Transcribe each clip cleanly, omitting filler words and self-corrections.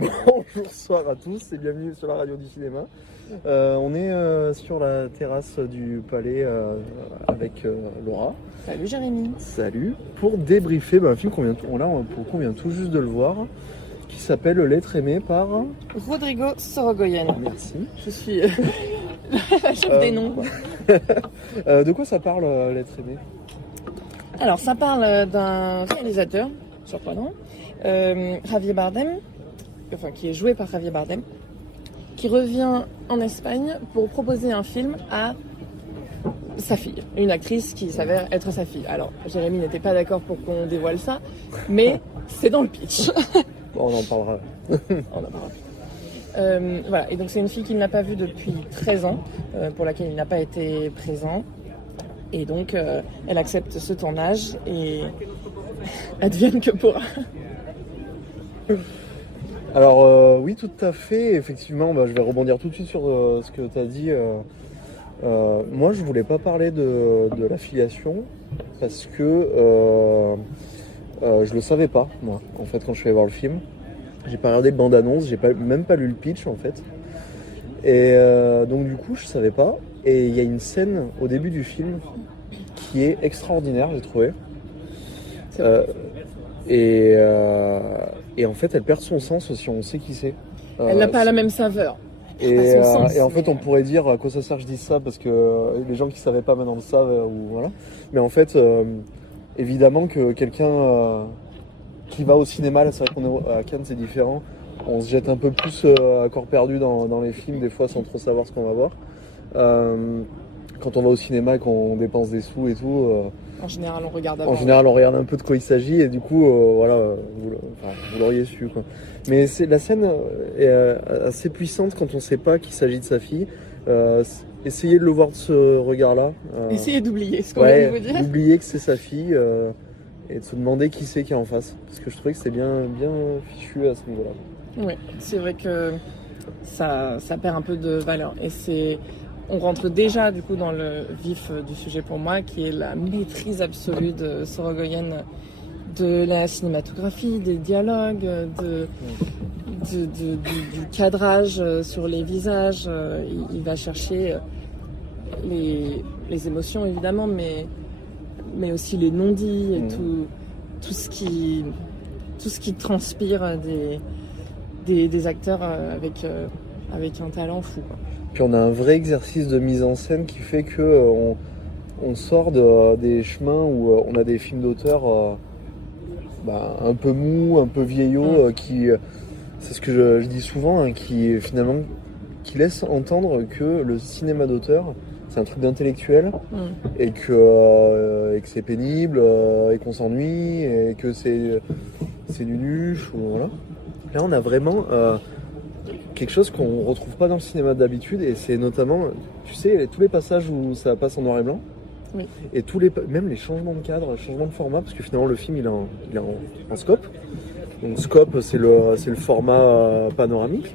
Bonsoir à tous et bienvenue sur la radio du cinéma. On est sur la terrasse du palais avec Laura. Salut Jérémy. Salut. Pour débriefer un film qu'on vient tout juste de le voir, qui s'appelle L'être aimé par Rodrigo Sorogoyen. Merci. Je suis la chef des noms. De quoi ça parle L'être aimé? Alors ça parle d'un réalisateur, surprenant, Javier Bardem, qui est joué par Javier Bardem, qui revient en Espagne pour proposer un film à sa fille, une actrice qui s'avère être sa fille. Alors Jérémy n'était pas d'accord pour qu'on dévoile ça, mais c'est dans le pitch. Bon, on en parlera. On en parlera. Voilà, et donc c'est une fille qu'il n'a pas vue depuis 13 ans, pour laquelle il n'a pas été présent. Et donc elle accepte ce tournage et advienne que pourra. Alors oui, tout à fait. Effectivement, je vais rebondir tout de suite sur ce que tu as dit. Moi, je voulais pas parler de l'affiliation parce que je le savais pas, moi, en fait, quand je suis allé voir le film. J'ai pas regardé de bande-annonce, même pas lu le pitch, en fait. Et donc, du coup, je savais pas. Et il y a une scène au début du film qui est extraordinaire, j'ai trouvé. Et en fait, elle perd son sens si on sait qui c'est. Elle n'a pas la même saveur. Et en fait, on pourrait dire à quoi ça sert que je dis ça parce que les gens qui ne savaient pas maintenant le savent. Voilà. Mais en fait, évidemment que quelqu'un qui va au cinéma, là, c'est vrai qu'on est à Cannes, c'est différent. On se jette un peu plus à corps perdu dans les films, des fois sans trop savoir ce qu'on va voir. Quand on va au cinéma et qu'on dépense des sous et tout. En général, on regarde avant. En général, on regarde un peu de quoi il s'agit et du coup, voilà, vous l'auriez su, quoi. Mais la scène est assez puissante quand on ne sait pas qu'il s'agit de sa fille. Essayez de le voir de ce regard-là. Essayez d'oublier ce qu'on vient de vous dire. D'oublier que c'est sa fille et de se demander qui c'est qui est en face. Parce que je trouvais que c'est bien fichu à ce niveau-là. Oui, c'est vrai que ça perd un peu de valeur. Et on rentre déjà du coup dans le vif du sujet pour moi, qui est la maîtrise absolue de Sorogoyen de la cinématographie, des dialogues, du cadrage sur les visages. Il va chercher les émotions évidemment, mais aussi les non-dits et tout ce qui transpire des acteurs avec un talent fou, quoi. Puis on a un vrai exercice de mise en scène qui fait que on sort des chemins où on a des films d'auteur un peu mous, un peu vieillots, qui c'est ce que je dis souvent, hein, qui laisse entendre que le cinéma d'auteur c'est un truc d'intellectuel et que c'est pénible et qu'on s'ennuie et que c'est nunuche, ou voilà. Là on a vraiment quelque chose qu'on retrouve pas dans le cinéma d'habitude, et c'est notamment, tu sais, tous les passages où ça passe en noir et blanc, oui. Et même les changements de cadre, changements de format, parce que finalement le film il est en scope. Donc scope c'est le format panoramique,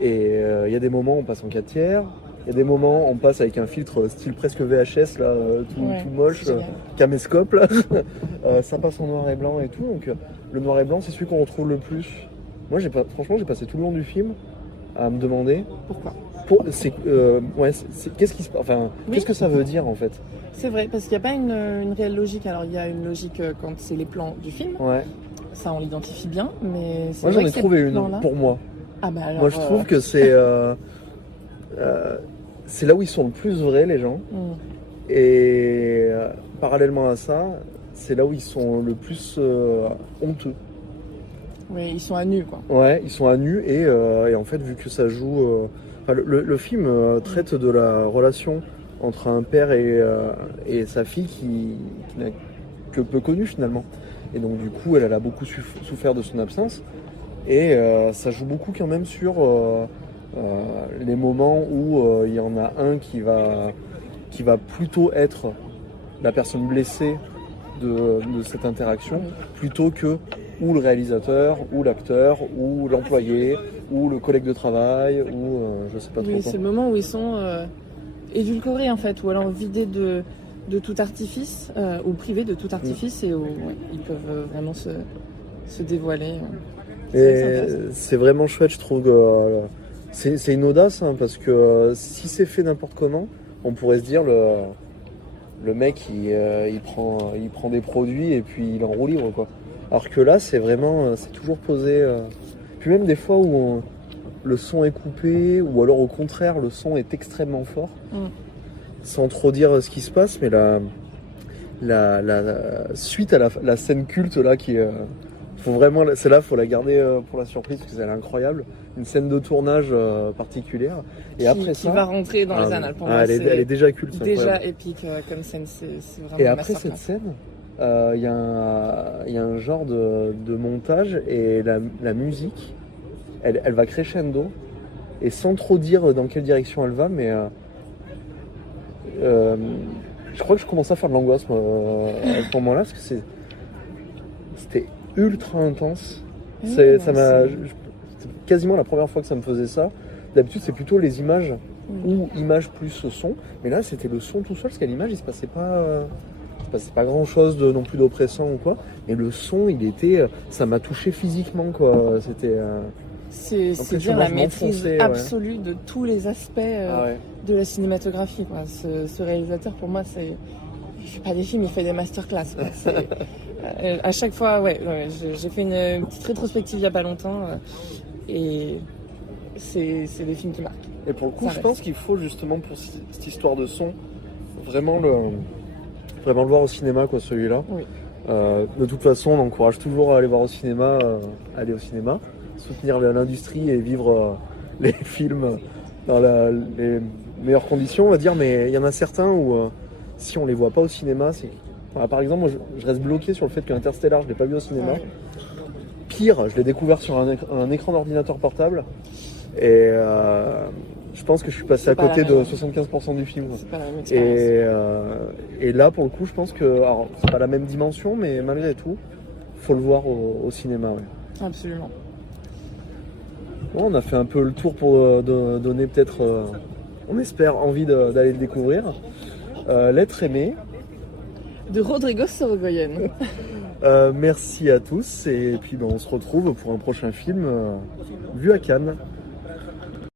et il y a des moments où on passe en 4/3, il y a des moments où on passe avec un filtre style presque VHS là, tout moche, caméscope là. Ça passe en noir et blanc et tout, donc le noir et blanc c'est celui qu'on retrouve le plus. Moi franchement j'ai passé tout le long du film à me demander pourquoi. Qu'est-ce que ça veut dire en fait? C'est vrai, parce qu'il n'y a pas une réelle logique. Alors il y a une logique quand c'est les plans du film. Ouais. Ça on l'identifie bien, mais c'est moi vrai j'en ai trouvé une pour moi. Ah bah alors, moi je trouve que c'est là où ils sont le plus vrais les gens. Et parallèlement à ça, c'est là où ils sont le plus honteux. Oui, ils sont à nu, quoi. Ouais, ils sont à nu et en fait, vu que ça joue... le film traite de la relation entre un père et sa fille qui n'a que peu connu finalement. Et donc du coup, elle a beaucoup souffert de son absence. Et ça joue beaucoup quand même sur les moments où il y en a un qui va plutôt être la personne blessée de cette interaction, plutôt que ou le réalisateur, ou l'acteur, ou l'employé, ou le collègue de travail, ou je sais pas trop. Oui, c'est le moment où ils sont édulcorés en fait, ou alors vidés de tout artifice, ou privés de tout artifice, et où ils peuvent vraiment se dévoiler. Et c'est vraiment chouette, je trouve. C'est une audace, hein, parce que si c'est fait n'importe comment, on pourrait se dire le mec il prend des produits et puis il en roue libre, quoi. Alors que là, c'est vraiment, c'est toujours posé. Puis même des fois où le son est coupé, ou alors au contraire, le son est extrêmement fort, sans trop dire ce qui se passe, mais la suite à la scène culte là faut vraiment, celle-là, faut la garder pour la surprise parce qu'elle est incroyable. Une scène de tournage particulière. Et après qui va rentrer dans les annales. Pour moi, elle est déjà culte. Déjà épique comme scène. C'est vraiment. Et après cette scène, il y a un genre de montage et la musique, elle va crescendo. Et sans trop dire dans quelle direction elle va, mais je crois que je commence à faire de l'angoisse à ce moment-là, parce que c'était ultra intense. C'est quasiment la première fois que ça me faisait ça. D'habitude, c'est plutôt les images ou images plus son, mais là, c'était le son tout seul, parce qu'à l'image, il se passait pas grand-chose non plus d'oppressant ou quoi. Et le son, ça m'a touché physiquement, quoi. C'était c'est dire la maîtrise absolue de tous les aspects de la cinématographie, quoi. Ce réalisateur, pour moi, il fait pas des films, il fait des masterclass, quoi. À chaque fois, j'ai fait une petite rétrospective il y a pas longtemps, et c'est des films qui marquent. Et pour le coup, je pense qu'il faut justement, pour cette histoire de son, vraiment le voir au cinéma, quoi, celui-là. Oui. De toute façon, on encourage toujours à aller voir au cinéma, soutenir l'industrie et vivre les films dans les meilleures conditions, on va dire. Mais il y en a certains où, si on les voit pas au cinéma, par exemple, moi, je reste bloqué sur le fait qu'Interstellar, je l'ai pas vu au cinéma. Ouais. Pire, je l'ai découvert sur un écran d'ordinateur portable. Et je pense que je suis passé à côté de 75% du film. C'est pas la même expérience. Et là, pour le coup, je pense que, alors, c'est pas la même dimension, mais malgré tout, faut le voir au cinéma. Ouais. Absolument. Bon, on a fait un peu le tour pour donner peut-être, on espère, envie d'aller le découvrir. L'être aimé. De Rodrigo Sorogoyen. Merci à tous, et puis on se retrouve pour un prochain film vu à Cannes.